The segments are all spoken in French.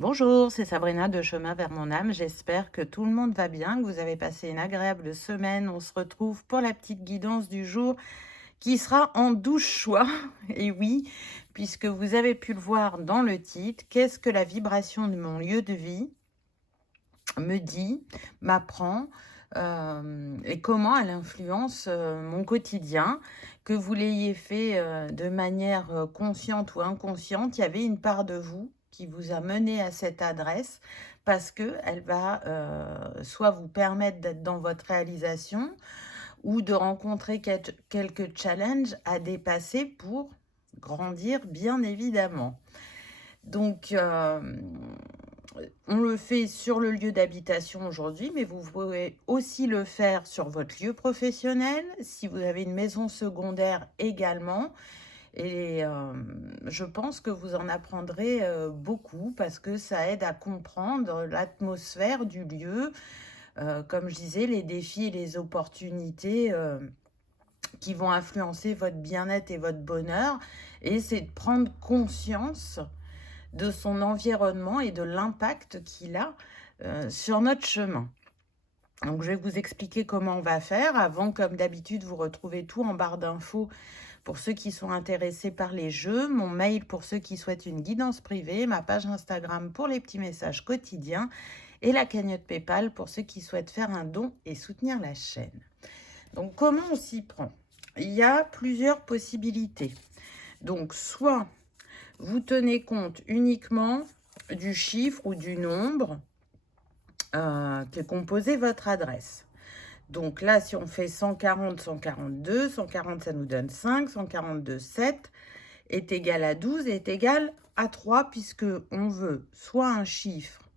Bonjour, c'est Sabrina de Chemin vers mon âme. J'espère que tout le monde va bien, que vous avez passé une agréable semaine. On se retrouve pour la petite guidance du jour qui sera en 12 choix. Et oui, puisque vous avez pu le voir dans le titre, qu'est-ce que la vibration de mon lieu de vie me dit, m'apprend, et comment elle influence mon quotidien. Que vous l'ayez fait de manière consciente ou inconsciente, il y avait une part de vous qui vous a mené à cette adresse parce que elle va soit vous permettre d'être dans votre réalisation ou de rencontrer quelques challenges à dépasser pour grandir, bien évidemment. Donc, on le fait sur le lieu d'habitation aujourd'hui, mais vous pouvez aussi le faire sur votre lieu professionnel, si vous avez une maison secondaire également. Et je pense que vous en apprendrez beaucoup parce que ça aide à comprendre l'atmosphère du lieu, comme je disais, les défis et les opportunités qui vont influencer votre bien-être et votre bonheur. Et c'est de prendre conscience de son environnement et de l'impact qu'il a sur notre chemin. Donc, je vais vous expliquer comment on va faire. Avant, comme d'habitude, vous retrouvez tout en barre d'infos pour ceux qui sont intéressés par les jeux, mon mail pour ceux qui souhaitent une guidance privée, ma page Instagram pour les petits messages quotidiens et la cagnotte PayPal pour ceux qui souhaitent faire un don et soutenir la chaîne. Donc, comment on s'y prend? Il y a plusieurs possibilités. Donc, soit vous tenez compte uniquement du chiffre ou du nombre que composait votre adresse. Donc là, si on fait 140, 142, 140, ça nous donne 5, 142, 7, est égal à 12, est égal à 3, puisque on veut soit un chiffre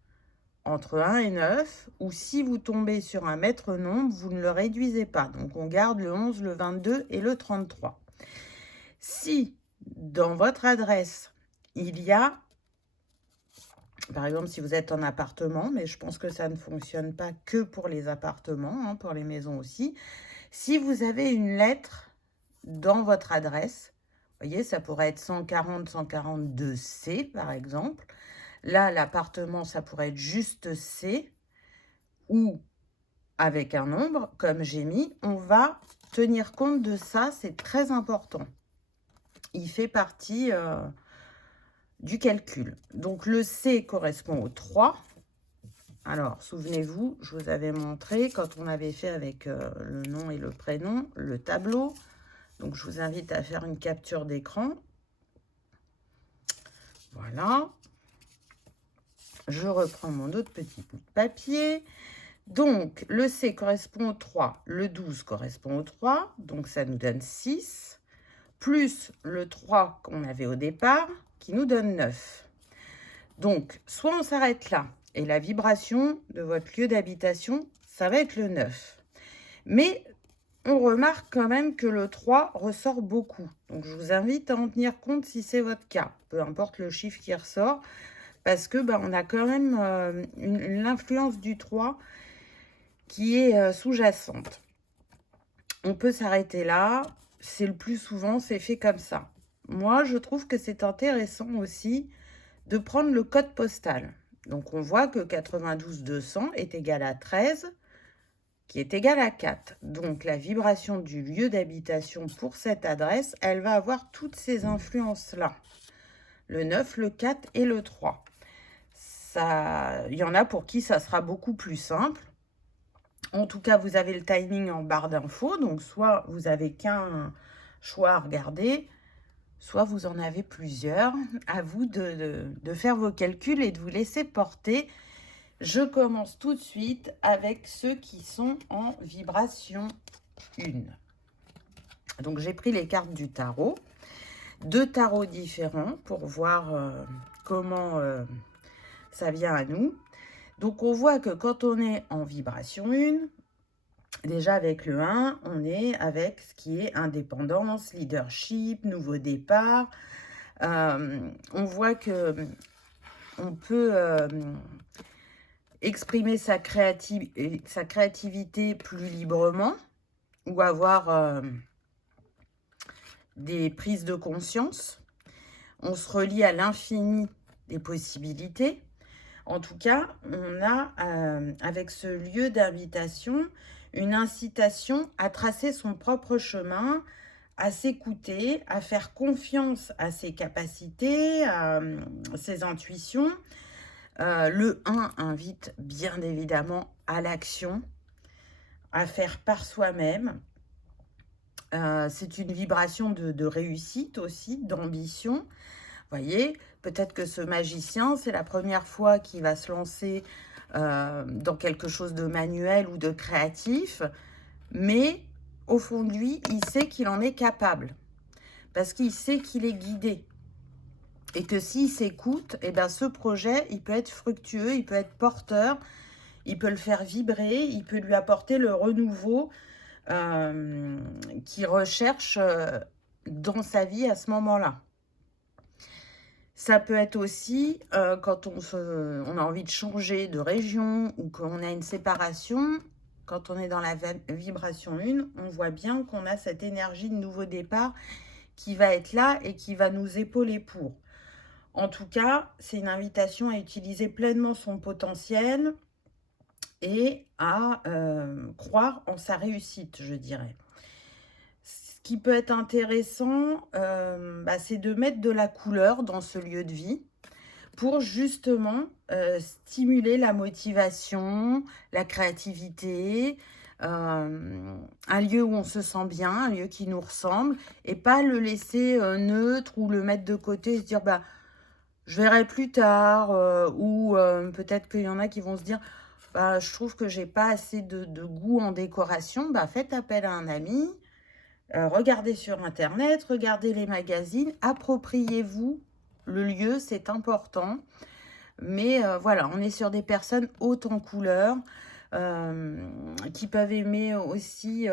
entre 1 et 9, ou si vous tombez sur un maître nombre, vous ne le réduisez pas. Donc on garde le 11, le 22 et le 33. Si dans votre adresse, il y a, par exemple, si vous êtes en appartement, mais je pense que ça ne fonctionne pas que pour les appartements, hein, pour les maisons aussi. Si vous avez une lettre dans votre adresse, vous voyez, ça pourrait être 140, 142C, par exemple. Là, l'appartement, ça pourrait être juste C, ou avec un nombre, comme j'ai mis. On va tenir compte de ça, c'est très important. Il fait partie du calcul. Donc, le C correspond au 3. Alors, souvenez-vous, je vous avais montré quand on avait fait avec le nom et le prénom, le tableau. Donc, je vous invite à faire une capture d'écran. Voilà. Je reprends mon autre petit bout de papier. Donc, le C correspond au 3, le 12 correspond au 3, donc ça nous donne 6, plus le 3 qu'on avait au départ, qui nous donne 9. Donc, soit on s'arrête là, et la vibration de votre lieu d'habitation, ça va être le 9. Mais on remarque quand même que le 3 ressort beaucoup. Donc, je vous invite à en tenir compte si c'est votre cas, peu importe le chiffre qui ressort, parce que on a quand même l'influence du 3 qui est sous-jacente. On peut s'arrêter là, c'est le plus souvent, c'est fait comme ça. Moi, je trouve que c'est intéressant aussi de prendre le code postal. Donc, on voit que 92 200 est égal à 13, qui est égal à 4. Donc, la vibration du lieu d'habitation pour cette adresse, elle va avoir toutes ces influences-là. Le 9, le 4 et le 3. Il y en a pour qui ça sera beaucoup plus simple. En tout cas, vous avez le timing en barre d'infos. Donc, soit vous avez qu'un choix à regarder, soit vous en avez plusieurs. À vous de faire vos calculs et de vous laisser porter. Je commence tout de suite avec ceux qui sont en vibration 1. Donc, j'ai pris les cartes du tarot. 2 tarots différents pour voir comment ça vient à nous. Donc, on voit que quand on est en vibration 1, déjà avec le 1, on est avec ce qui est indépendance, leadership, nouveau départ. On voit que on peut exprimer sa créativité plus librement ou avoir des prises de conscience. On se relie à l'infini des possibilités. En tout cas, on a, avec ce lieu d'invitation, une incitation à tracer son propre chemin, à s'écouter, à faire confiance à ses capacités, à ses intuitions. Le 1 invite bien évidemment à l'action, à faire par soi-même. C'est une vibration de réussite aussi, d'ambition. Voyez, peut-être que ce magicien, c'est la première fois qu'il va se lancer dans quelque chose de manuel ou de créatif, mais au fond de lui, il sait qu'il en est capable, parce qu'il sait qu'il est guidé. Et que s'il s'écoute, eh ben, ce projet, il peut être fructueux, il peut être porteur, il peut le faire vibrer, il peut lui apporter le renouveau qu'il recherche dans sa vie à ce moment-là. Ça peut être aussi quand on a envie de changer de région ou qu'on a une séparation. Quand on est dans la vibration 1, on voit bien qu'on a cette énergie de nouveau départ qui va être là et qui va nous épauler pour. En tout cas, c'est une invitation à utiliser pleinement son potentiel et à croire en sa réussite, je dirais. Ce qui peut être intéressant, c'est de mettre de la couleur dans ce lieu de vie pour justement stimuler la motivation, la créativité, un lieu où on se sent bien, un lieu qui nous ressemble, et pas le laisser neutre ou le mettre de côté et se dire bah, je verrai plus tard, ou peut-être qu'il y en a qui vont se dire bah, je trouve que j'ai pas assez de goût en décoration. Bah, faites appel à un ami, regardez sur internet, regardez les magazines, appropriez-vous le lieu, c'est important. Mais voilà, on est sur des personnes hautes en couleurs, qui peuvent aimer aussi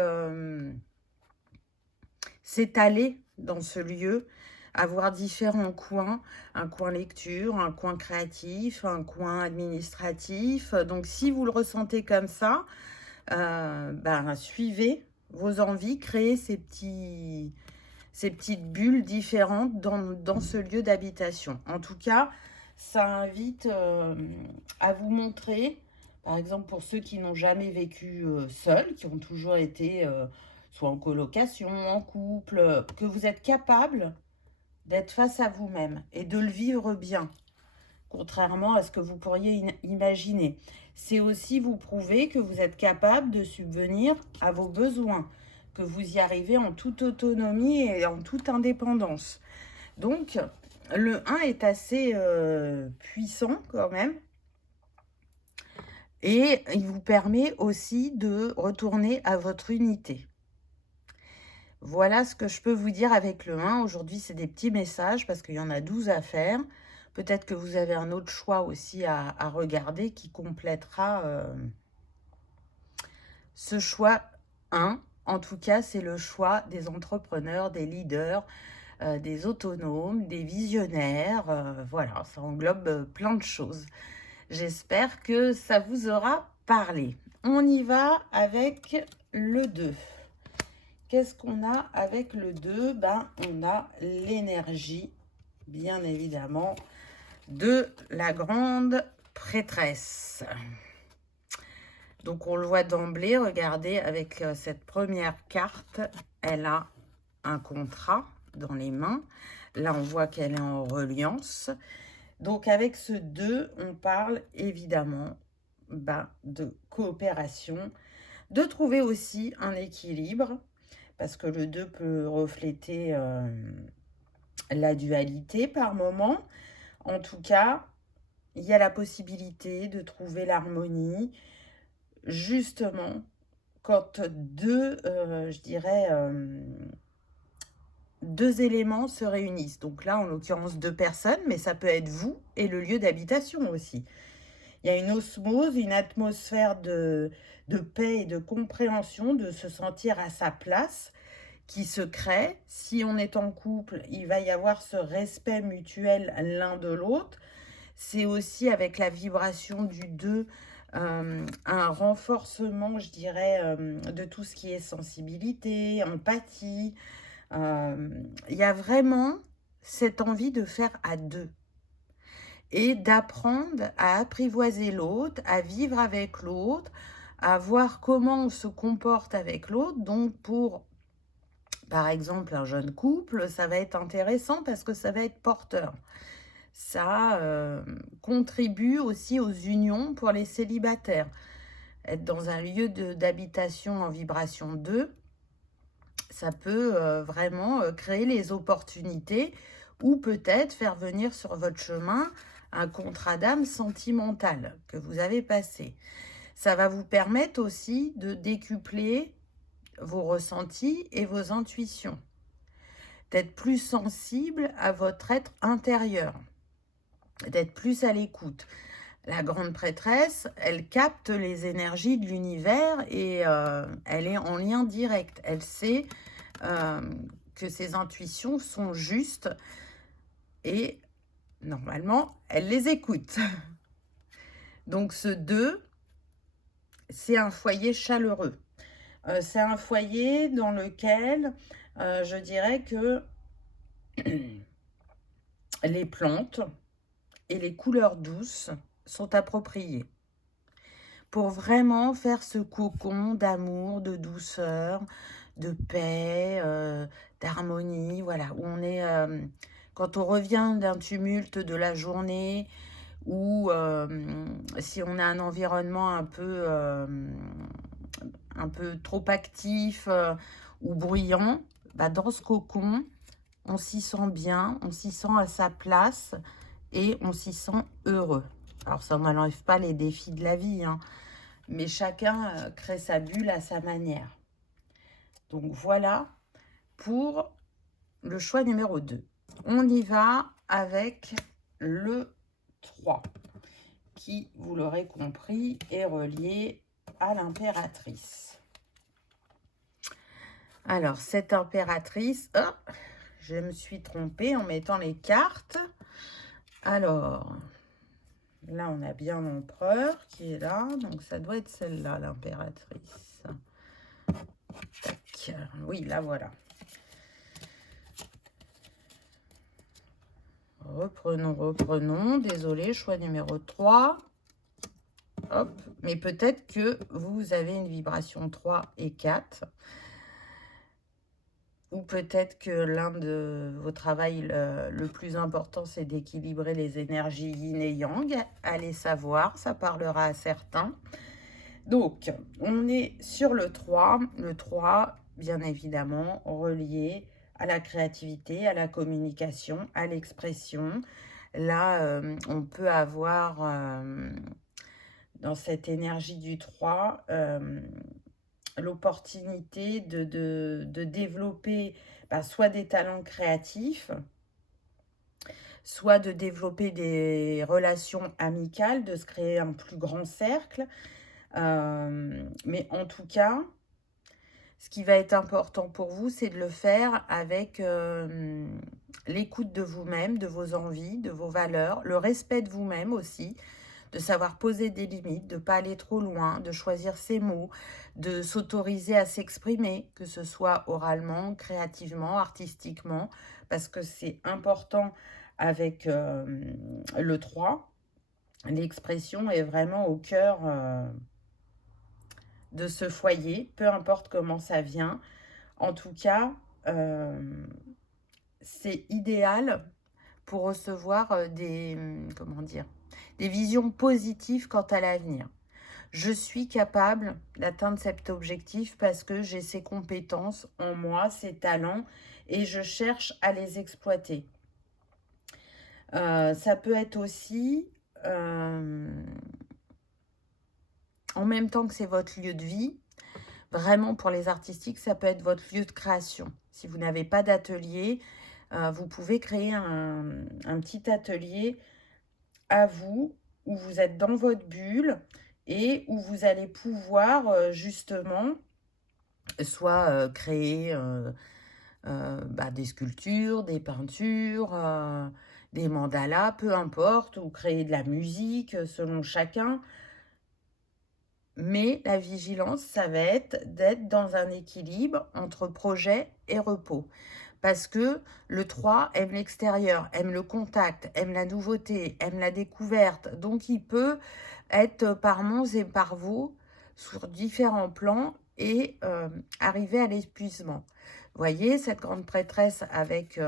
s'étaler dans ce lieu, avoir différents coins, un coin lecture, un coin créatif, un coin administratif. Donc si vous le ressentez comme ça, suivez vos envies, créez ces petites bulles différentes dans ce lieu d'habitation. En tout cas, ça invite à vous montrer, par exemple pour ceux qui n'ont jamais vécu seuls, qui ont toujours été soit en colocation, en couple, que vous êtes capable d'être face à vous-même et de le vivre bien, contrairement à ce que vous pourriez imaginer. C'est aussi vous prouver que vous êtes capable de subvenir à vos besoins, que vous y arrivez en toute autonomie et en toute indépendance. Donc, le 1 est assez puissant quand même. Et il vous permet aussi de retourner à votre unité. Voilà ce que je peux vous dire avec le 1. Aujourd'hui, c'est des petits messages parce qu'il y en a 12 à faire. Peut-être que vous avez un autre choix aussi à regarder qui complétera ce choix 1. En tout cas, c'est le choix des entrepreneurs, des leaders, des autonomes, des visionnaires. Voilà, ça englobe plein de choses. J'espère que ça vous aura parlé. On y va avec le 2. Qu'est-ce qu'on a avec le 2 ? On a l'énergie, bien évidemment, de la grande prêtresse. Donc, on le voit d'emblée, regardez, avec cette première carte, elle a un contrat dans les mains. Là, on voit qu'elle est en reliance. Donc, avec ce 2, on parle évidemment de coopération, de trouver aussi un équilibre, parce que le 2 peut refléter la dualité par moment. En tout cas, il y a la possibilité de trouver l'harmonie, justement, quand deux éléments se réunissent. Donc là, en l'occurrence, 2 personnes, mais ça peut être vous et le lieu d'habitation aussi. Il y a une osmose, une atmosphère de paix et de compréhension, de se sentir à sa place qui se crée. Si on est en couple, il va y avoir ce respect mutuel l'un de l'autre. C'est aussi avec la vibration du 2, un renforcement, je dirais, de tout ce qui est sensibilité, empathie. Il y a vraiment cette envie de faire à 2. et d'apprendre à apprivoiser l'autre, à vivre avec l'autre, à voir comment on se comporte avec l'autre. Donc pour, par exemple, un jeune couple, ça va être intéressant parce que ça va être porteur. Ça contribue aussi aux unions pour les célibataires. Être dans un lieu d'habitation en vibration 2, ça peut vraiment créer les opportunités ou peut-être faire venir sur votre chemin un contrat d'âme sentimental que vous avez passé. Ça va vous permettre aussi de décupler vos ressentis et vos intuitions, d'être plus sensible à votre être intérieur, d'être plus à l'écoute. La grande prêtresse, elle capte les énergies de l'univers et elle est en lien direct. Elle sait que ses intuitions sont justes et normalement, elle les écoute. Donc ce 2, c'est un foyer chaleureux. C'est un foyer dans lequel je dirais que les plantes et les couleurs douces sont appropriées pour vraiment faire ce cocon d'amour, de douceur, de paix, d'harmonie, voilà, où on est, quand on revient d'un tumulte de la journée ou si on a un environnement un peu trop actif ou bruyant, bah, dans ce cocon, on s'y sent bien, on s'y sent à sa place et on s'y sent heureux. Alors ça n'enlève pas les défis de la vie, hein, mais chacun crée sa bulle à sa manière. Donc voilà pour le choix numéro 2. On y va avec le 3, qui, vous l'aurez compris, est relié à l'impératrice. Alors, cette impératrice, oh, je me suis trompée en mettant les cartes. Alors, là, on a bien l'empereur qui est là, donc ça doit être celle-là, l'impératrice. Tac, oui, la voilà. Reprenons. Désolé, choix numéro 3. Hop, mais peut-être que vous avez une vibration 3 et 4. Ou peut-être que l'un de vos travails le plus important, c'est d'équilibrer les énergies yin et yang. Allez savoir, ça parlera à certains. Donc, on est sur le 3. Le 3, bien évidemment, relié à la créativité, à la communication, à l'expression. Là, on peut avoir, dans cette énergie du 3, l'opportunité de développer soit des talents créatifs, soit de développer des relations amicales, de se créer un plus grand cercle. Mais en tout cas, ce qui va être important pour vous, c'est de le faire avec l'écoute de vous-même, de vos envies, de vos valeurs, le respect de vous-même aussi, de savoir poser des limites, de ne pas aller trop loin, de choisir ses mots, de s'autoriser à s'exprimer, que ce soit oralement, créativement, artistiquement, parce que c'est important avec le 3. L'expression est vraiment au cœur de ce foyer, peu importe comment ça vient. En tout cas, c'est idéal pour recevoir des visions positives quant à l'avenir. Je suis capable d'atteindre cet objectif parce que j'ai ces compétences en moi, ces talents, et je cherche à les exploiter. Ça peut être aussi, en même temps que c'est votre lieu de vie, vraiment pour les artistiques, ça peut être votre lieu de création. Si vous n'avez pas d'atelier, vous pouvez créer un petit atelier à vous, où vous êtes dans votre bulle et où vous allez pouvoir justement soit créer des sculptures, des peintures, des mandalas, peu importe, ou créer de la musique selon chacun. Mais la vigilance, ça va être d'être dans un équilibre entre projet et repos. Parce que le 3 aime l'extérieur, aime le contact, aime la nouveauté, aime la découverte. Donc, il peut être par monts et par vaux sur différents plans et arriver à l'épuisement. Vous voyez, cette grande prêtresse avec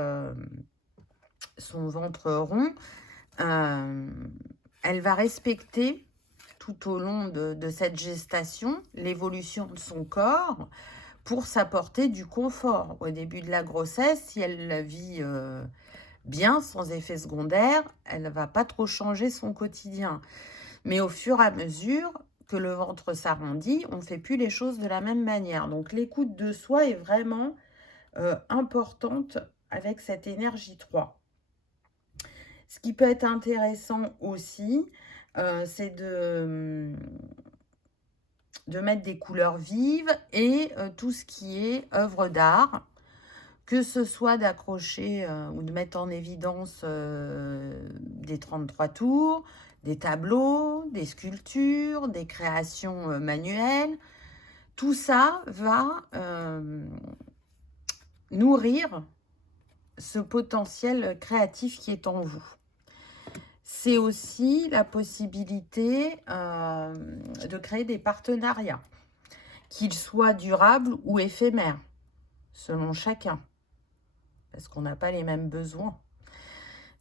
son ventre rond, elle va respecter tout au long de cette gestation l'évolution de son corps pour s'apporter du confort. Au début de la grossesse, si elle la vit bien, sans effet secondaire, elle ne va pas trop changer son quotidien. Mais au fur et à mesure que le ventre s'arrondit, on ne fait plus les choses de la même manière. Donc l'écoute de soi est vraiment importante avec cette énergie 3. Ce qui peut être intéressant aussi, c'est de mettre des couleurs vives et tout ce qui est œuvre d'art, que ce soit d'accrocher ou de mettre en évidence des 33 tours, des tableaux, des sculptures, des créations manuelles. Tout ça va nourrir ce potentiel créatif qui est en vous. C'est aussi la possibilité de créer des partenariats, qu'ils soient durables ou éphémères, selon chacun, parce qu'on n'a pas les mêmes besoins.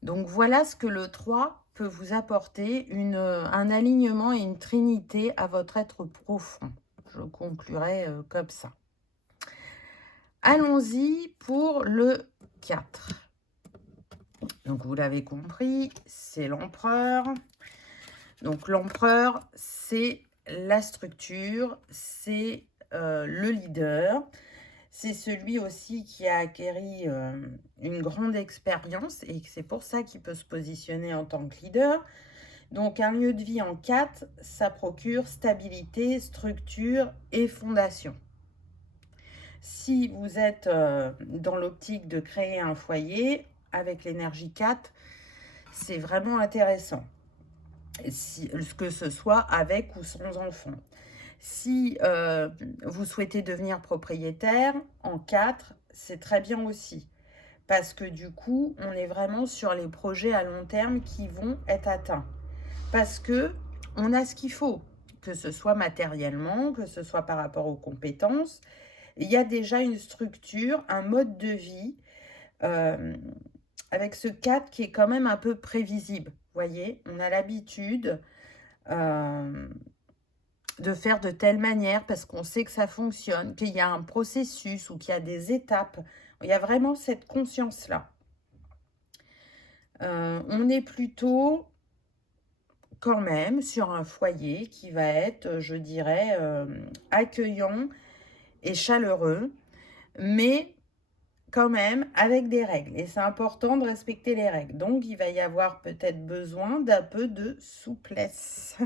Donc voilà ce que le 3 peut vous apporter, un alignement et une trinité à votre être profond. Je conclurai comme ça. Allons-y pour le 4. Donc vous l'avez compris, c'est l'empereur. Donc l'empereur, c'est la structure, c'est le leader. C'est celui aussi qui a acquéri une grande expérience et c'est pour ça qu'il peut se positionner en tant que leader. Donc un lieu de vie en 4, ça procure stabilité, structure et fondation. Si vous êtes dans l'optique de créer un foyer avec l'énergie 4, c'est vraiment intéressant. Que ce soit avec ou sans enfant. Si vous souhaitez devenir propriétaire, en 4, c'est très bien aussi. Parce que du coup, on est vraiment sur les projets à long terme qui vont être atteints. Parce que on a ce qu'il faut, que ce soit matériellement, que ce soit par rapport aux compétences. Il y a déjà une structure, un mode de vie avec ce 4 qui est quand même un peu prévisible. Vous voyez, on a l'habitude de faire de telle manière parce qu'on sait que ça fonctionne, qu'il y a un processus ou qu'il y a des étapes. Il y a vraiment cette conscience-là. On est plutôt quand même sur un foyer qui va être, je dirais, accueillant et chaleureux, mais quand même avec des règles. Et c'est important de respecter les règles. Donc, il va y avoir peut-être besoin d'un peu de souplesse.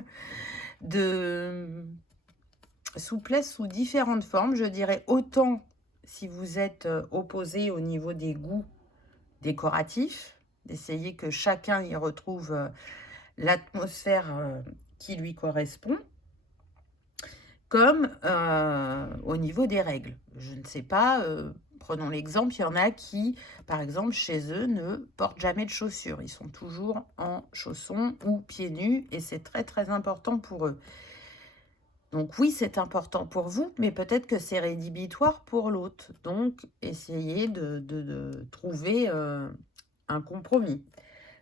De souplesse sous différentes formes, je dirais autant si vous êtes opposé au niveau des goûts décoratifs, d'essayer que chacun y retrouve l'atmosphère qui lui correspond, comme au niveau des règles. Je ne sais pas, prenons l'exemple, il y en a qui, par exemple, chez eux, ne portent jamais de chaussures. Ils sont toujours en chaussons ou pieds nus et c'est très, très important pour eux. Donc oui, c'est important pour vous, mais peut-être que c'est rédhibitoire pour l'autre. Donc, essayez de trouver un compromis.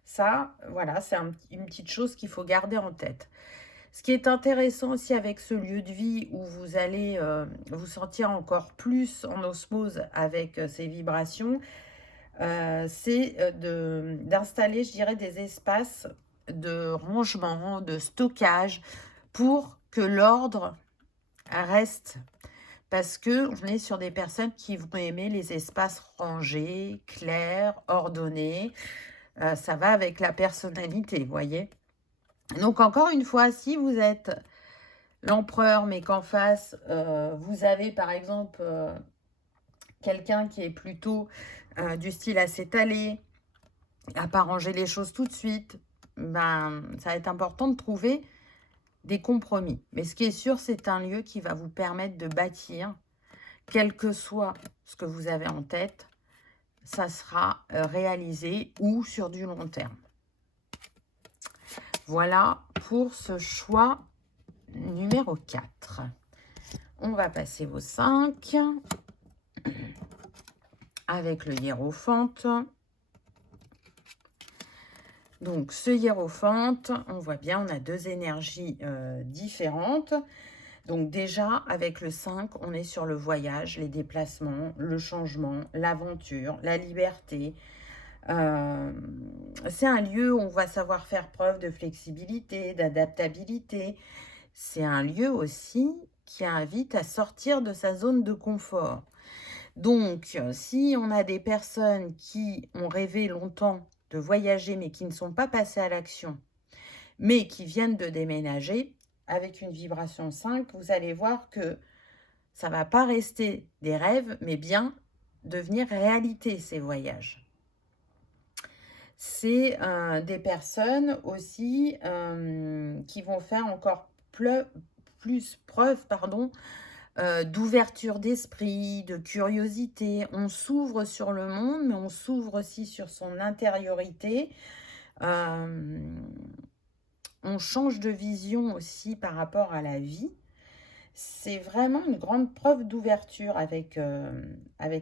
Ça, voilà, c'est une petite chose qu'il faut garder en tête. Ce qui est intéressant aussi avec ce lieu de vie où vous allez vous sentir encore plus en osmose avec ces vibrations, c'est d'installer, je dirais, des espaces de rangement, de stockage pour que l'ordre reste. Parce que on est sur des personnes qui vont aimer les espaces rangés, clairs, ordonnés. Ça va avec la personnalité, vous voyez. Donc encore une fois, si vous êtes l'empereur, mais qu'en face, vous avez par exemple quelqu'un qui est plutôt du style à s'étaler, à pas ranger les choses tout de suite, ben, ça va être important de trouver des compromis. Mais ce qui est sûr, c'est un lieu qui va vous permettre de bâtir, quel que soit ce que vous avez en tête, ça sera réalisé ou sur du long terme. Voilà pour ce choix numéro 4. On va passer au 5 avec le hiérophante. Donc, ce hiérophante, on voit bien, on a deux énergies différentes. Donc déjà, avec le 5, on est sur le voyage, les déplacements, le changement, l'aventure, la liberté. C'est un lieu où on va savoir faire preuve de flexibilité, d'adaptabilité. C'est un lieu aussi qui invite à sortir de sa zone de confort. Donc, si on a des personnes qui ont rêvé longtemps de voyager, mais qui ne sont pas passées à l'action, mais qui viennent de déménager, avec une vibration 5, vous allez voir que ça ne va pas rester des rêves, mais bien devenir réalité, ces voyages. C'est des personnes aussi qui vont faire encore plus preuve d'ouverture d'esprit, de curiosité. On s'ouvre sur le monde, mais on s'ouvre aussi sur son intériorité. On change de vision aussi par rapport à la vie. C'est vraiment une grande preuve d'ouverture avec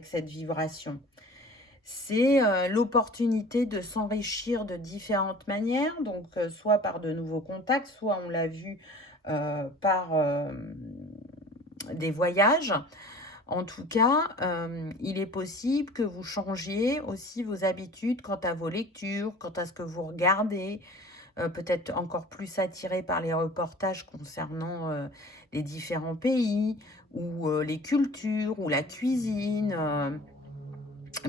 cette vibration. C'est l'opportunité de s'enrichir de différentes manières, donc soit par de nouveaux contacts, soit on l'a vu par des voyages. En tout cas, il est possible que vous changiez aussi vos habitudes quant à vos lectures, quant à ce que vous regardez, peut-être encore plus attiré par les reportages concernant les différents pays, ou les cultures, ou la cuisine,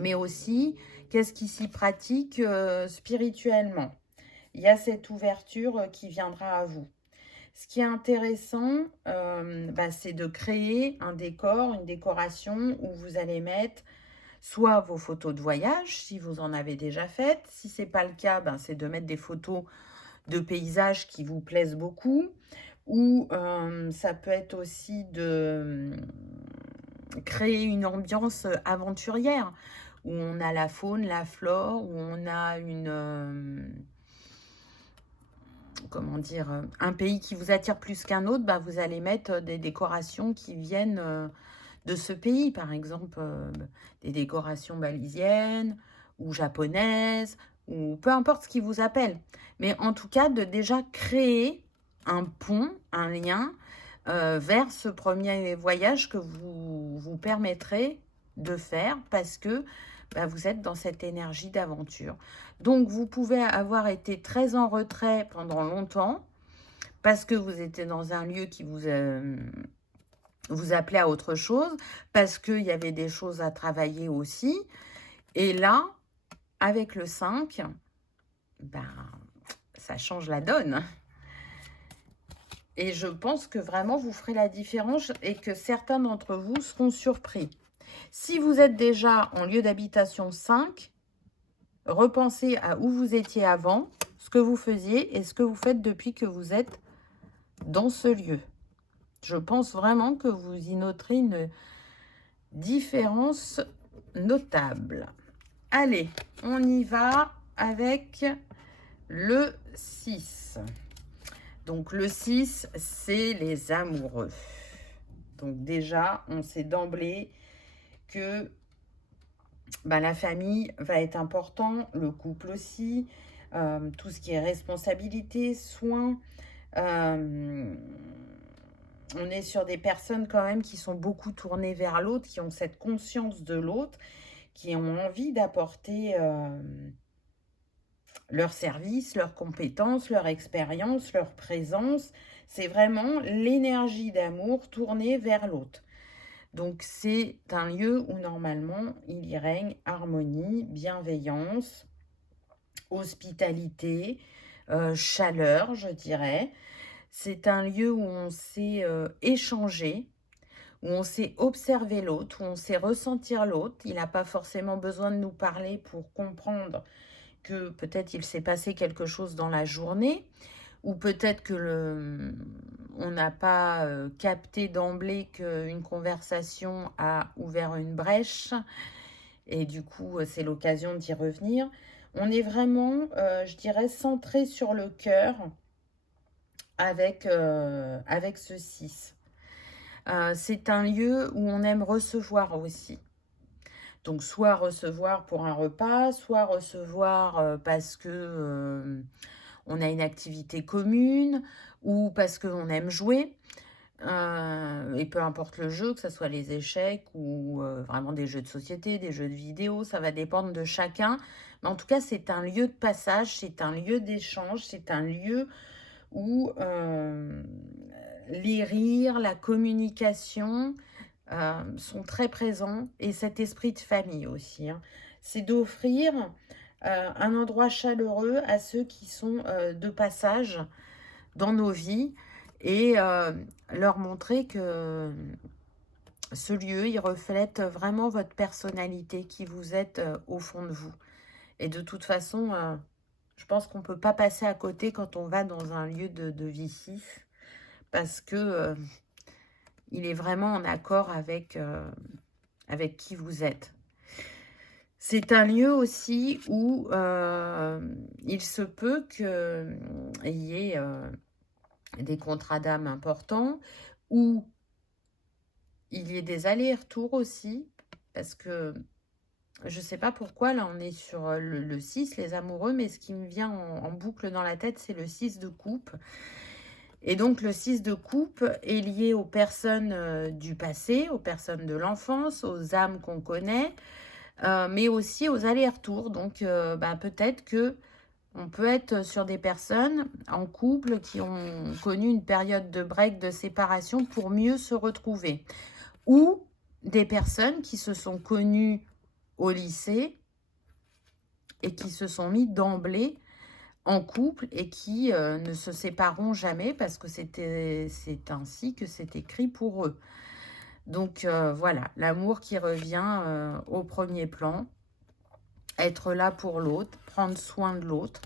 mais aussi qu'est-ce qui s'y pratique spirituellement. Il y a cette ouverture qui viendra à vous. Ce qui est intéressant, c'est de créer un décor, une décoration où vous allez mettre soit vos photos de voyage, si vous en avez déjà faites. Si ce n'est pas le cas, c'est de mettre des photos de paysages qui vous plaisent beaucoup. Ou ça peut être aussi de créer une ambiance aventurière, où on a la faune, la flore, où on a comment dire, un pays qui vous attire plus qu'un autre, vous allez mettre des décorations qui viennent de ce pays, par exemple des décorations balisiennes ou japonaises, ou peu importe ce qui vous appelle. Mais en tout cas, de déjà créer un pont, un lien vers ce premier voyage que vous permettrez de faire, parce que vous êtes dans cette énergie d'aventure. Donc, vous pouvez avoir été très en retrait pendant longtemps, parce que vous étiez dans un lieu qui vous appelait à autre chose, parce qu'il y avait des choses à travailler aussi. Et là, avec le 5, ça change la donne. Et je pense que vraiment, vous ferez la différence et que certains d'entre vous seront surpris. Si vous êtes déjà en lieu d'habitation 5, repensez à où vous étiez avant, ce que vous faisiez et ce que vous faites depuis que vous êtes dans ce lieu. Je pense vraiment que vous y noterez une différence notable. Allez, on y va avec le 6. Donc, le 6, c'est les amoureux. Donc, déjà, on sait d'emblée que la famille va être important, le couple aussi, tout ce qui est responsabilité, soins. On est sur des personnes quand même qui sont beaucoup tournées vers l'autre, qui ont cette conscience de l'autre, qui ont envie d'apporter leur service, leurs compétences, leur expérience, leur présence. C'est vraiment l'énergie d'amour tournée vers l'autre. Donc, c'est un lieu où normalement, il y règne harmonie, bienveillance, hospitalité, chaleur, je dirais. C'est un lieu où on sait échanger, où on sait observer l'autre, où on sait ressentir l'autre. Il n'a pas forcément besoin de nous parler pour comprendre que peut-être il s'est passé quelque chose dans la journée, ou peut-être que on n'a pas capté d'emblée qu'une conversation a ouvert une brèche. et du coup, c'est l'occasion d'y revenir. On est vraiment, je dirais, centré sur le cœur avec ce 6. C'est un lieu où on aime recevoir aussi. Donc soit recevoir pour un repas, soit recevoir, parce que, on a une activité commune ou parce qu'on aime jouer. Et peu importe le jeu, que ce soit les échecs ou vraiment des jeux de société, des jeux de vidéo, ça va dépendre de chacun. Mais en tout cas, c'est un lieu de passage, c'est un lieu d'échange, c'est un lieu où les rires, la communication sont très présents et cet esprit de famille aussi, hein. C'est d'offrir un endroit chaleureux à ceux qui sont de passage dans nos vies et leur montrer que ce lieu, il reflète vraiment votre personnalité, qui vous êtes au fond de vous. Et de toute façon, je pense qu'on ne peut pas passer à côté quand on va dans un lieu de vie 6 parce que il est vraiment en accord avec qui vous êtes. C'est un lieu aussi où il se peut qu'il y ait des contrats d'âme importants, où il y ait des allers-retours aussi, parce que je ne sais pas pourquoi, là on est sur le 6, les amoureux, mais ce qui me vient en boucle dans la tête, c'est le 6 de coupe. Et donc le 6 de coupe est lié aux personnes du passé, aux personnes de l'enfance, aux âmes qu'on connaît, mais aussi aux allers-retours. Donc peut-être que on peut être sur des personnes en couple qui ont connu une période de break, de séparation pour mieux se retrouver. Ou des personnes qui se sont connues au lycée et qui se sont mis d'emblée en couple et qui ne se sépareront jamais parce que c'est ainsi que c'est écrit pour eux. Donc voilà, l'amour qui revient au premier plan, être là pour l'autre, prendre soin de l'autre.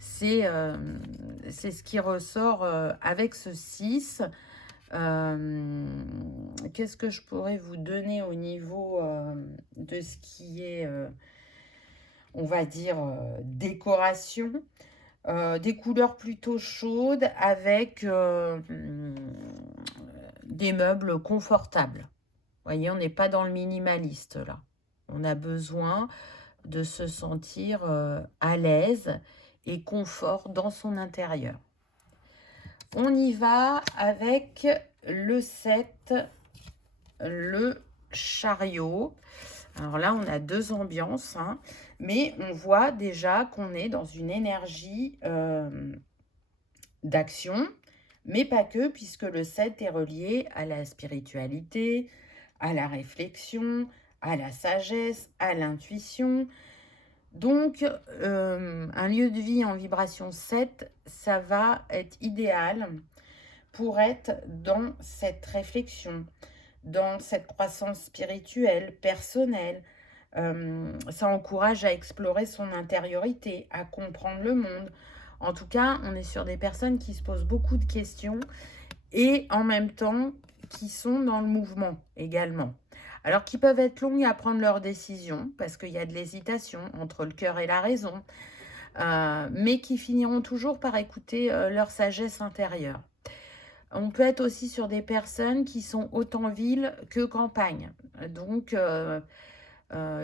C'est ce qui ressort avec ce 6. Qu'est-ce que je pourrais vous donner au niveau de ce qui est, on va dire, décoration? Des couleurs plutôt chaudes avec des meubles confortables. Vous voyez, on n'est pas dans le minimaliste là. On a besoin de se sentir à l'aise et confort dans son intérieur. On y va avec le 7, le chariot. Alors là, on a deux ambiances, hein, mais on voit déjà qu'on est dans une énergie d'action, mais pas que, puisque le 7 est relié à la spiritualité, à la réflexion, à la sagesse, à l'intuition. Donc, un lieu de vie en vibration 7, ça va être idéal pour être dans cette réflexion, dans cette croissance spirituelle, personnelle. Ça encourage à explorer son intériorité, à comprendre le monde. En tout cas, on est sur des personnes qui se posent beaucoup de questions et en même temps qui sont dans le mouvement également. Alors qui peuvent être longues à prendre leurs décisions parce qu'il y a de l'hésitation entre le cœur et la raison, mais qui finiront toujours par écouter leur sagesse intérieure. On peut être aussi sur des personnes qui sont autant ville que campagne. Donc,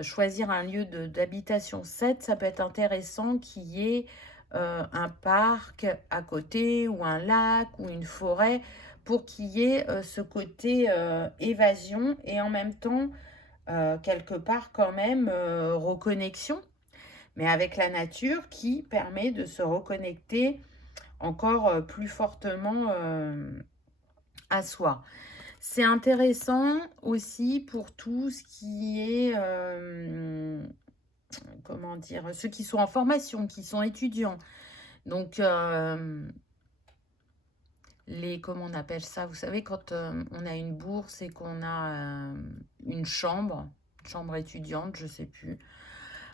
choisir un lieu d'habitation 7, ça peut être intéressant qu'il y ait un parc à côté ou un lac ou une forêt pour qu'il y ait ce côté évasion et en même temps, quelque part quand même, reconnexion, mais avec la nature qui permet de se reconnecter encore plus fortement à soi. C'est intéressant aussi pour tout ce qui est, comment dire, ceux qui sont en formation, qui sont étudiants. Donc, comment on appelle ça? Vous savez, quand on a une bourse et qu'on a une chambre étudiante, je ne sais plus.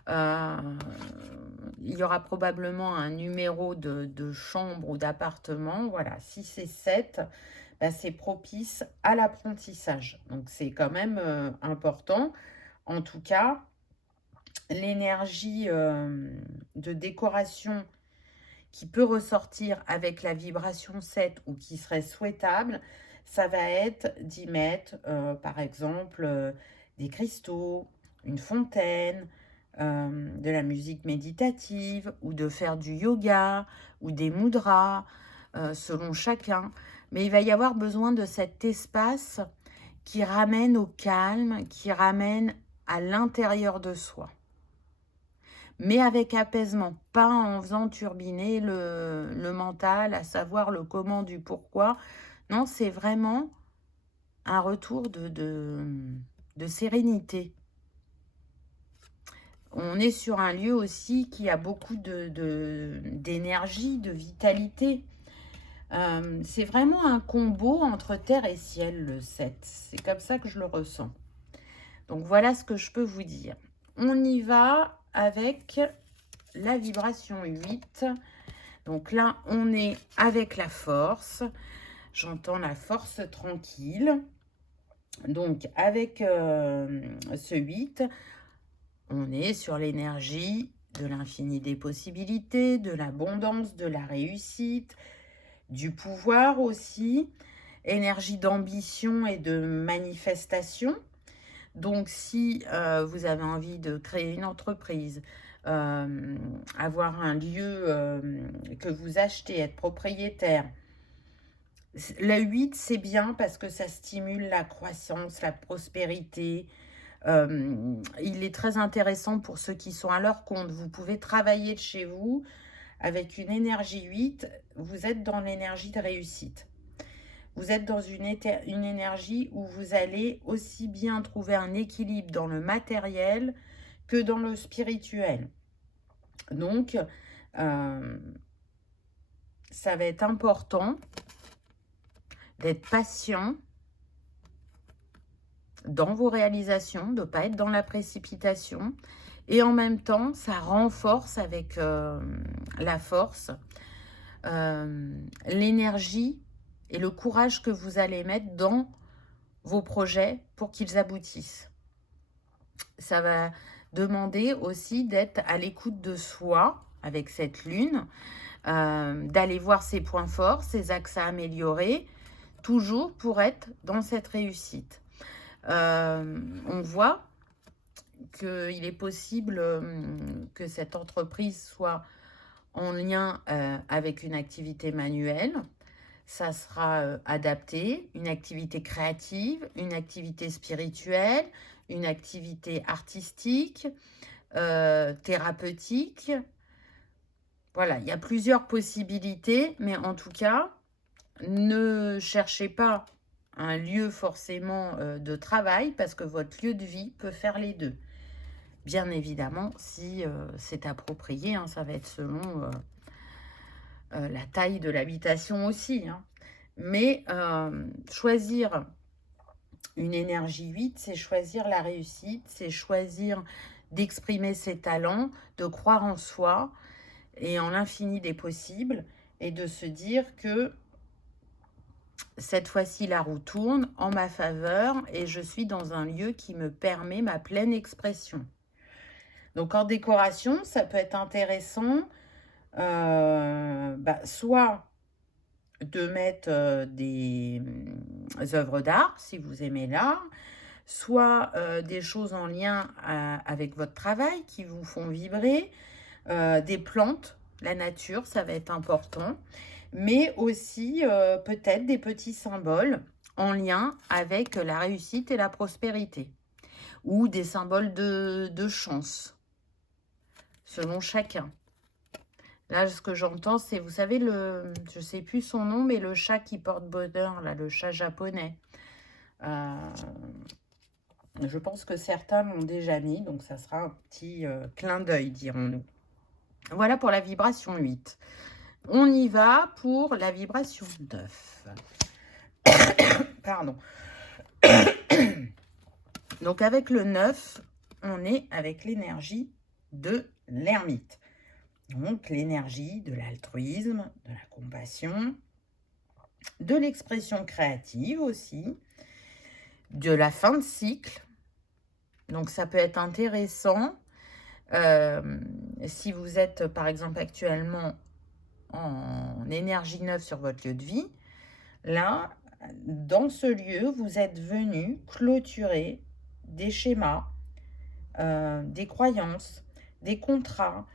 Il y aura probablement un numéro de chambre ou d'appartement. Voilà, si c'est 7, c'est propice à l'apprentissage. Donc, c'est quand même important. En tout cas, l'énergie de décoration qui peut ressortir avec la vibration 7 ou qui serait souhaitable, ça va être d'y mettre, par exemple, des cristaux, une fontaine, de la musique méditative ou de faire du yoga ou des mudras, selon chacun. Mais il va y avoir besoin de cet espace qui ramène au calme, qui ramène à l'intérieur de soi. Mais avec apaisement, pas en faisant turbiner le mental, à savoir le comment du pourquoi. Non, c'est vraiment un retour de sérénité. On est sur un lieu aussi qui a beaucoup d'énergie, de vitalité. C'est vraiment un combo entre terre et ciel, le 7. C'est comme ça que je le ressens. Donc voilà ce que je peux vous dire. On y va avec la vibration 8. Donc là, on est avec la force. J'entends la force tranquille. Donc avec ce 8, on est sur l'énergie de l'infini des possibilités, de l'abondance, de la réussite, du pouvoir aussi, énergie d'ambition et de manifestation. Donc, si vous avez envie de créer une entreprise, avoir un lieu que vous achetez, être propriétaire, la 8, c'est bien parce que ça stimule la croissance, la prospérité. Il est très intéressant pour ceux qui sont à leur compte. Vous pouvez travailler de chez vous avec une énergie 8. Vous êtes dans l'énergie de réussite. Vous êtes dans une énergie où vous allez aussi bien trouver un équilibre dans le matériel que dans le spirituel. Donc, ça va être important d'être patient dans vos réalisations, de ne pas être dans la précipitation. Et en même temps, ça renforce avec la force l'énergie et le courage que vous allez mettre dans vos projets pour qu'ils aboutissent. Ça va demander aussi d'être à l'écoute de soi avec cette lune, d'aller voir ses points forts, ses axes à améliorer, toujours pour être dans cette réussite. On voit qu'il est possible que cette entreprise soit en lien avec une activité manuelle. Ça sera adapté, une activité créative, une activité spirituelle, une activité artistique, thérapeutique. Voilà, il y a plusieurs possibilités, mais en tout cas, ne cherchez pas un lieu forcément de travail parce que votre lieu de vie peut faire les deux. Bien évidemment, si c'est approprié, hein, ça va être selon la taille de l'habitation aussi. Hein. Mais choisir une énergie 8, c'est choisir la réussite, c'est choisir d'exprimer ses talents, de croire en soi et en l'infini des possibles et de se dire que cette fois-ci, la roue tourne en ma faveur et je suis dans un lieu qui me permet ma pleine expression. Donc, en décoration, ça peut être intéressant, soit de mettre des œuvres d'art, si vous aimez l'art, soit des choses en lien avec votre travail qui vous font vibrer, des plantes, la nature, ça va être important, mais aussi peut-être des petits symboles en lien avec la réussite et la prospérité, ou des symboles de chance, selon chacun. Là, ce que j'entends, c'est, vous savez, je ne sais plus son nom, mais le chat qui porte bonheur, là, le chat japonais. Je pense que certains l'ont déjà mis, donc ça sera un petit clin d'œil, dirons-nous. Voilà pour la vibration 8. On y va pour la vibration 9. Pardon. Donc, avec le 9, on est avec l'énergie de l'ermite. Donc, l'énergie de l'altruisme, de la compassion, de l'expression créative aussi, de la fin de cycle. Donc, ça peut être intéressant Si vous êtes, par exemple, actuellement en énergie neuve sur votre lieu de vie, là, dans ce lieu, vous êtes venu clôturer des schémas, des croyances, des contrats,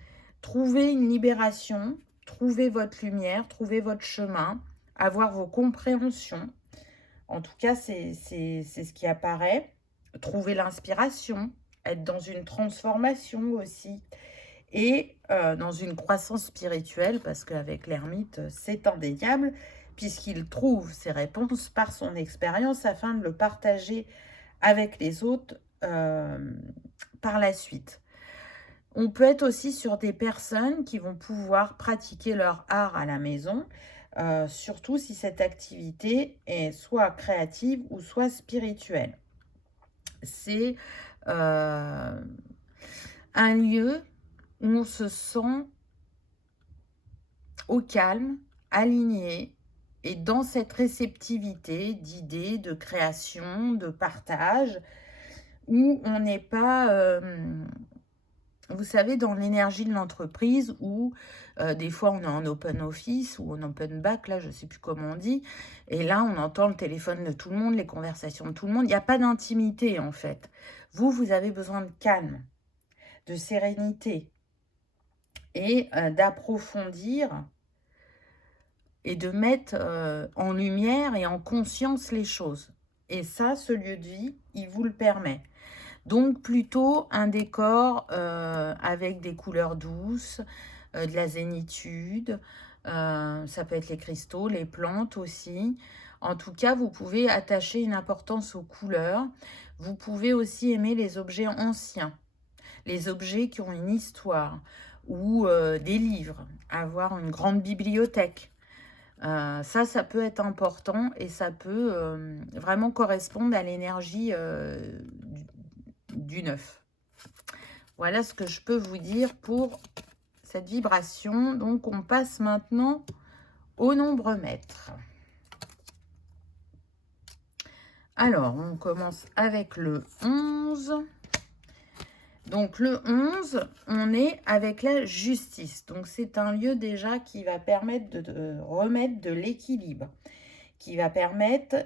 trouver une libération, trouver votre lumière, trouver votre chemin, avoir vos compréhensions. En tout cas, c'est ce qui apparaît. Trouver l'inspiration, être dans une transformation aussi et dans une croissance spirituelle, parce qu'avec l'ermite, c'est indéniable, puisqu'il trouve ses réponses par son expérience afin de le partager avec les autres par la suite. On peut être aussi sur des personnes qui vont pouvoir pratiquer leur art à la maison, surtout si cette activité est soit créative ou soit spirituelle. C'est un lieu où on se sent au calme, aligné et dans cette réceptivité d'idées, de création, de partage, où on n'est pas, vous savez, dans l'énergie de l'entreprise où des fois on est en open office ou en open back, là je ne sais plus comment on dit, et là on entend le téléphone de tout le monde, les conversations de tout le monde, il n'y a pas d'intimité en fait. Vous avez besoin de calme, de sérénité et d'approfondir et de mettre en lumière et en conscience les choses. Et ça, ce lieu de vie, il vous le permet. Donc plutôt un décor avec des couleurs douces, de la zénitude, ça peut être les cristaux, les plantes aussi. En tout cas, vous pouvez attacher une importance aux couleurs. Vous pouvez aussi aimer les objets anciens, les objets qui ont une histoire ou des livres, avoir une grande bibliothèque. Ça peut être important et ça peut vraiment correspondre à l'énergie du neuf. Voilà ce que je peux vous dire pour cette vibration. Donc, on passe maintenant au nombre-mètre. Alors, on commence avec le 11. Donc, le 11, on est avec la justice. Donc, c'est un lieu déjà qui va permettre de remettre de l'équilibre, qui va permettre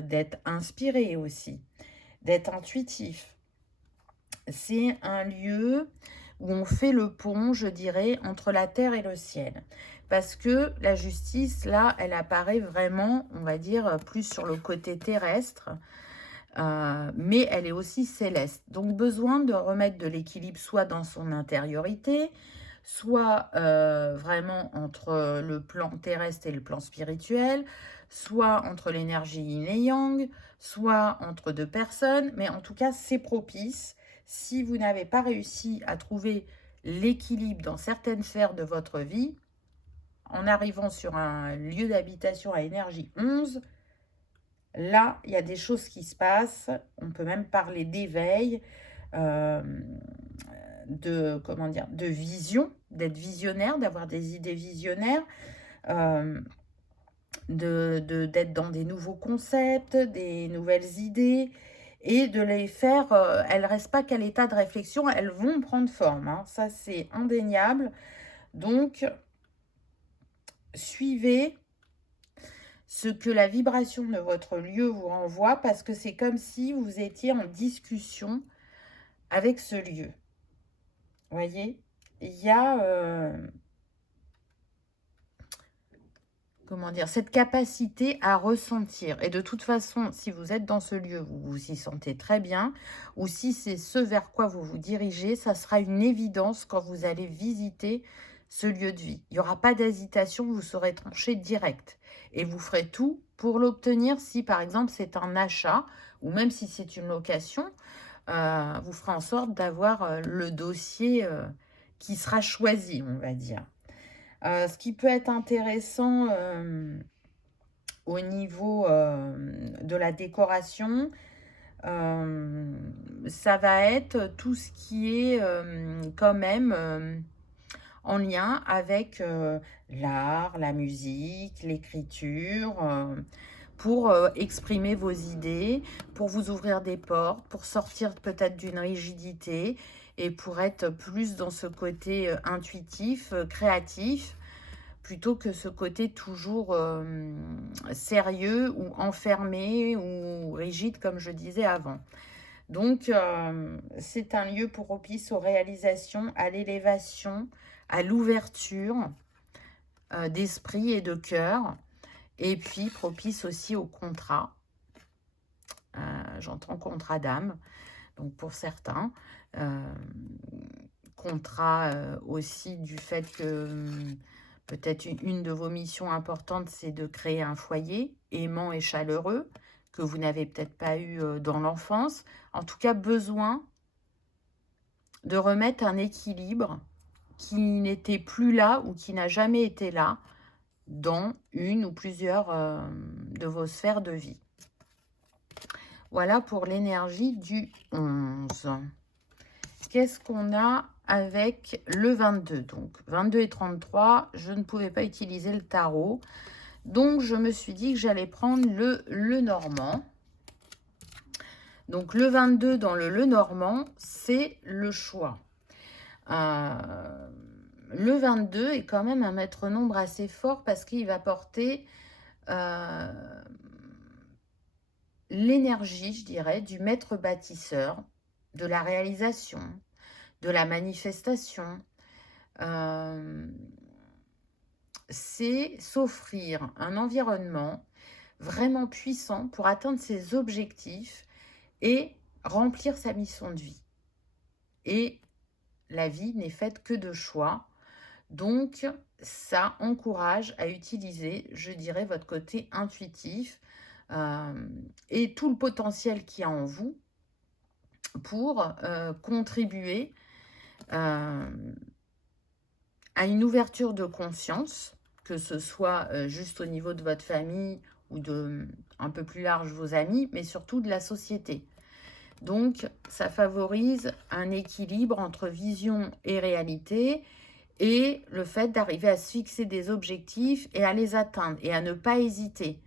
d'être inspiré aussi, d'être intuitif. C'est un lieu où on fait le pont, je dirais, entre la terre et le ciel. Parce que la justice, là, elle apparaît vraiment, on va dire, plus sur le côté terrestre, mais elle est aussi céleste. Donc, besoin de remettre de l'équilibre soit dans son intériorité, soit vraiment entre le plan terrestre et le plan spirituel, soit entre l'énergie yin et yang, soit entre deux personnes. Mais en tout cas, c'est propice. Si vous n'avez pas réussi à trouver l'équilibre dans certaines sphères de votre vie, en arrivant sur un lieu d'habitation à énergie 11, là, il y a des choses qui se passent. On peut même parler d'éveil, comment dire, de vision, d'être visionnaire, d'avoir des idées visionnaires, d'être dans des nouveaux concepts, des nouvelles idées, et de les faire, elles ne restent pas qu'à l'état de réflexion, elles vont prendre forme, hein. Ça, c'est indéniable. Donc, suivez ce que la vibration de votre lieu vous renvoie, parce que c'est comme si vous étiez en discussion avec ce lieu. Vous voyez, il y a comment dire, cette capacité à ressentir. Et de toute façon, si vous êtes dans ce lieu, vous vous y sentez très bien, ou si c'est ce vers quoi vous vous dirigez, ça sera une évidence quand vous allez visiter ce lieu de vie. Il n'y aura pas d'hésitation, vous saurez trancher direct. Et vous ferez tout pour l'obtenir si, par exemple, c'est un achat, ou même si c'est une location, vous ferez en sorte d'avoir le dossier qui sera choisi, on va dire. Ce qui peut être intéressant au niveau de la décoration, ça va être tout ce qui est quand même en lien avec l'art, la musique, l'écriture, pour exprimer vos idées, pour vous ouvrir des portes, pour sortir peut-être d'une rigidité et pour être plus dans ce côté intuitif, créatif, plutôt que ce côté toujours sérieux ou enfermé ou rigide, comme je disais avant. Donc, c'est un lieu propice aux réalisations, à l'élévation, à l'ouverture d'esprit et de cœur, et puis propice aussi au contrat. J'entends contrat d'âme, donc pour certains. Contrat aussi du fait que peut-être une de vos missions importantes, c'est de créer un foyer aimant et chaleureux, que vous n'avez peut-être pas eu dans l'enfance. En tout cas, besoin de remettre un équilibre qui n'était plus là ou qui n'a jamais été là dans une ou plusieurs de vos sphères de vie. Voilà pour l'énergie du 11. Qu'est-ce qu'on a avec le 22? Donc 22 et 33, je ne pouvais pas utiliser le tarot. Donc je me suis dit que j'allais prendre le normand. Donc le 22 dans le normand, c'est le choix. Le 22 est quand même un maître nombre assez fort parce qu'il va porter l'énergie, je dirais, du maître bâtisseur, de la réalisation, de la manifestation. C'est s'offrir un environnement vraiment puissant pour atteindre ses objectifs et remplir sa mission de vie. Et la vie n'est faite que de choix. Donc, ça encourage à utiliser, je dirais, votre côté intuitif et tout le potentiel qu'il y a en vous pour contribuer à une ouverture de conscience, que ce soit juste au niveau de votre famille ou de un peu plus large vos amis, mais surtout de la société. Donc, ça favorise un équilibre entre vision et réalité et le fait d'arriver à se fixer des objectifs et à les atteindre et à ne pas hésiter.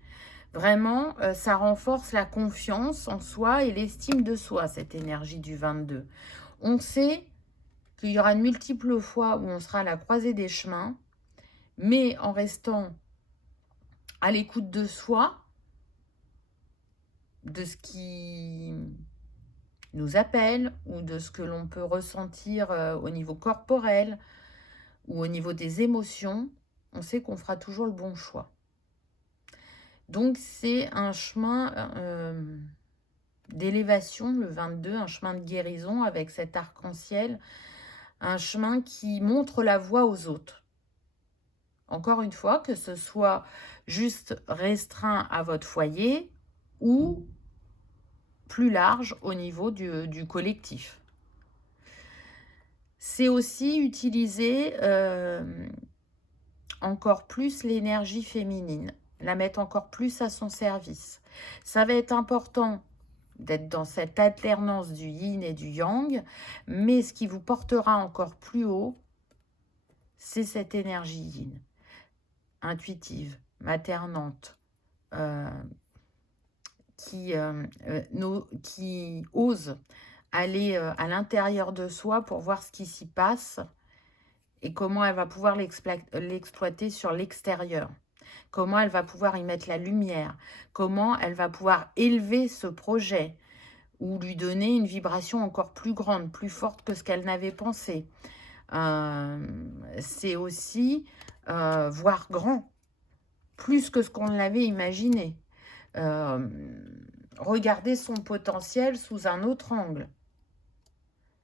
Vraiment, ça renforce la confiance en soi et l'estime de soi, cette énergie du 22. On sait qu'il y aura de multiples fois où on sera à la croisée des chemins, mais en restant à l'écoute de soi, de ce qui nous appelle ou de ce que l'on peut ressentir au niveau corporel ou au niveau des émotions, on sait qu'on fera toujours le bon choix. Donc, c'est un chemin d'élévation, le 22, un chemin de guérison avec cet arc-en-ciel, un chemin qui montre la voie aux autres. Encore une fois, que ce soit juste restreint à votre foyer ou plus large au niveau du collectif. C'est aussi utiliser encore plus l'énergie féminine, la mettre encore plus à son service. Ça va être important d'être dans cette alternance du yin et du yang, mais ce qui vous portera encore plus haut, c'est cette énergie yin, intuitive, maternante, qui ose aller à l'intérieur de soi pour voir ce qui s'y passe et comment elle va pouvoir l'exploiter sur l'extérieur. Comment elle va pouvoir y mettre la lumière, comment elle va pouvoir élever ce projet ou lui donner une vibration encore plus grande, plus forte que ce qu'elle n'avait pensé. C'est aussi voir grand, plus que ce qu'on l'avait imaginé. Regarder son potentiel sous un autre angle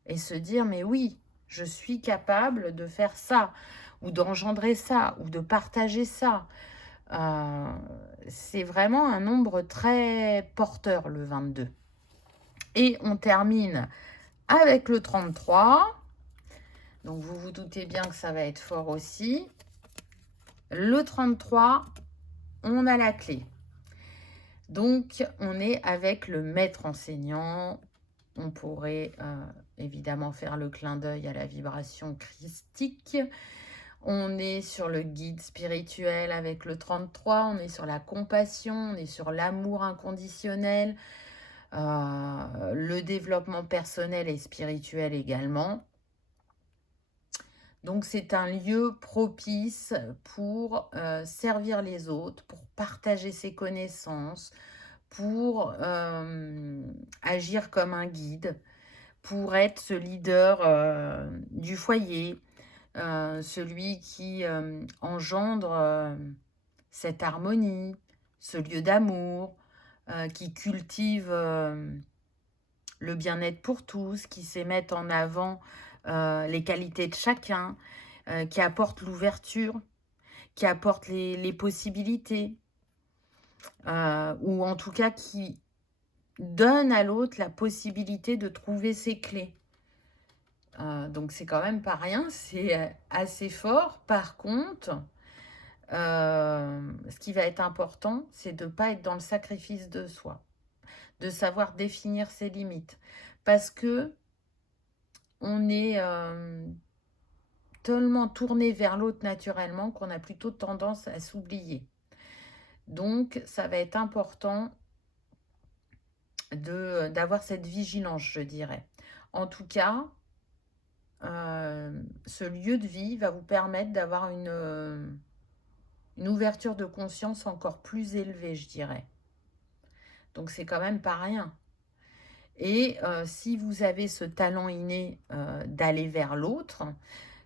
et se dire, mais oui, je suis capable de faire ça, ou d'engendrer ça, ou de partager ça. C'est vraiment un nombre très porteur, le 22. Et on termine avec le 33. Donc, vous vous doutez bien que ça va être fort aussi. Le 33, on a la clé. Donc, on est avec le maître enseignant. On pourrait évidemment faire le clin d'œil à la vibration christique. On est sur le guide spirituel avec le 33. On est sur la compassion. On est sur l'amour inconditionnel. le développement personnel et spirituel également. Donc c'est un lieu propice pour servir les autres, pour partager ses connaissances, pour agir comme un guide, pour être ce leader du foyer, celui qui engendre cette harmonie, ce lieu d'amour, qui cultive le bien-être pour tous, qui sait mettre en avant les qualités de chacun, qui apporte l'ouverture, qui apporte les possibilités, ou en tout cas qui donne à l'autre la possibilité de trouver ses clés. Donc c'est quand même pas rien, c'est assez fort. Par contre, ce qui va être important, c'est de ne pas être dans le sacrifice de soi, de savoir définir ses limites. Parce que on est tellement tourné vers l'autre naturellement qu'on a plutôt tendance à s'oublier. Donc, ça va être important d'avoir cette vigilance, je dirais. En tout cas, ce lieu de vie va vous permettre d'avoir une ouverture de conscience encore plus élevée, je dirais. Donc, c'est quand même pas rien. Et si vous avez ce talent inné d'aller vers l'autre,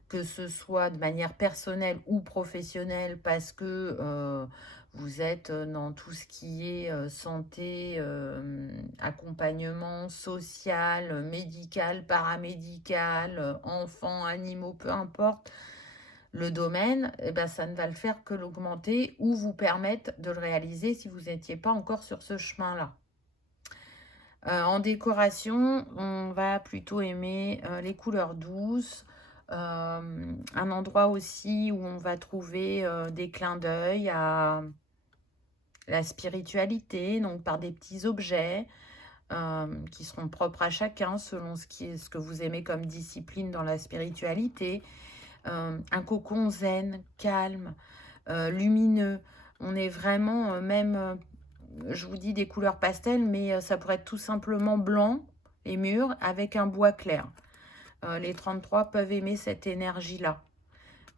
que ce soit de manière personnelle ou professionnelle, parce que vous êtes dans tout ce qui est santé, accompagnement social, médical, paramédical, enfants, animaux, peu importe le domaine, eh ben, ça ne va le faire que l'augmenter ou vous permettre de le réaliser si vous n'étiez pas encore sur ce chemin-là. En décoration, on va plutôt aimer les couleurs douces, un endroit aussi où on va trouver des clins d'œil à la spiritualité, donc par des petits objets qui seront propres à chacun selon ce que vous aimez comme discipline dans la spiritualité. Un cocon zen, calme, lumineux. On est vraiment même je vous dis des couleurs pastel, mais ça pourrait être tout simplement blanc, les murs, avec un bois clair. Les 33 peuvent aimer cette énergie-là.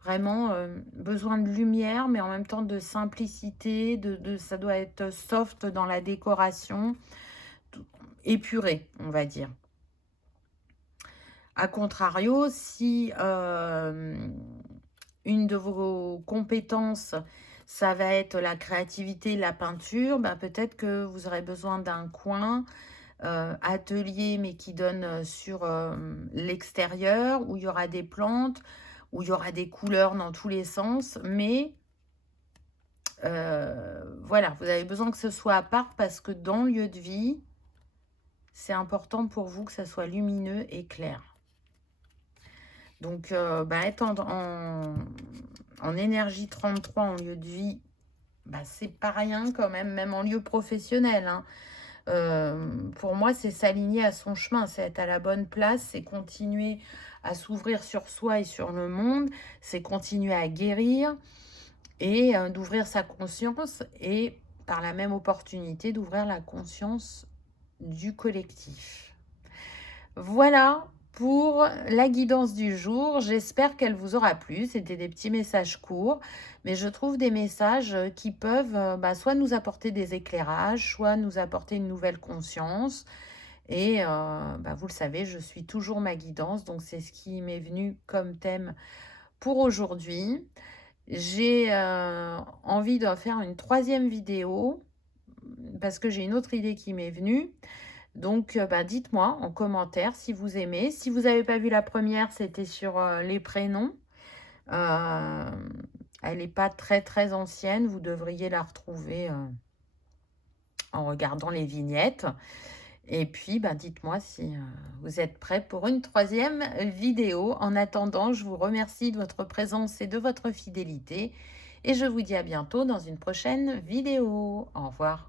Vraiment, besoin de lumière, mais en même temps de simplicité, ça doit être soft dans la décoration, épuré, on va dire. A contrario, si une de vos compétences, ça va être la créativité, la peinture, ben peut-être que vous aurez besoin d'un coin atelier, mais qui donne sur l'extérieur, où il y aura des plantes, où il y aura des couleurs dans tous les sens, mais voilà, vous avez besoin que ce soit à part parce que dans le lieu de vie, c'est important pour vous que ça soit lumineux et clair. Donc, être en énergie 33 en lieu de vie, c'est pas rien quand même en lieu professionnel. Hein. Pour moi, c'est s'aligner à son chemin, c'est être à la bonne place, c'est continuer à s'ouvrir sur soi et sur le monde, c'est continuer à guérir et d'ouvrir sa conscience et par la même opportunité d'ouvrir la conscience du collectif. Voilà pour la guidance du jour. J'espère qu'elle vous aura plu. C'était des petits messages courts, mais je trouve des messages qui peuvent soit nous apporter des éclairages, soit nous apporter une nouvelle conscience. Et vous le savez, je suis toujours ma guidance, donc c'est ce qui m'est venu comme thème pour aujourd'hui. J'ai envie de faire une 3e vidéo parce que j'ai une autre idée qui m'est venue. Donc, dites-moi en commentaire si vous aimez. Si vous n'avez pas vu la première, c'était sur les prénoms. Elle n'est pas très, très ancienne. Vous devriez la retrouver en regardant les vignettes. Et puis, dites-moi si vous êtes prêts pour une 3e vidéo. En attendant, je vous remercie de votre présence et de votre fidélité. Et je vous dis à bientôt dans une prochaine vidéo. Au revoir.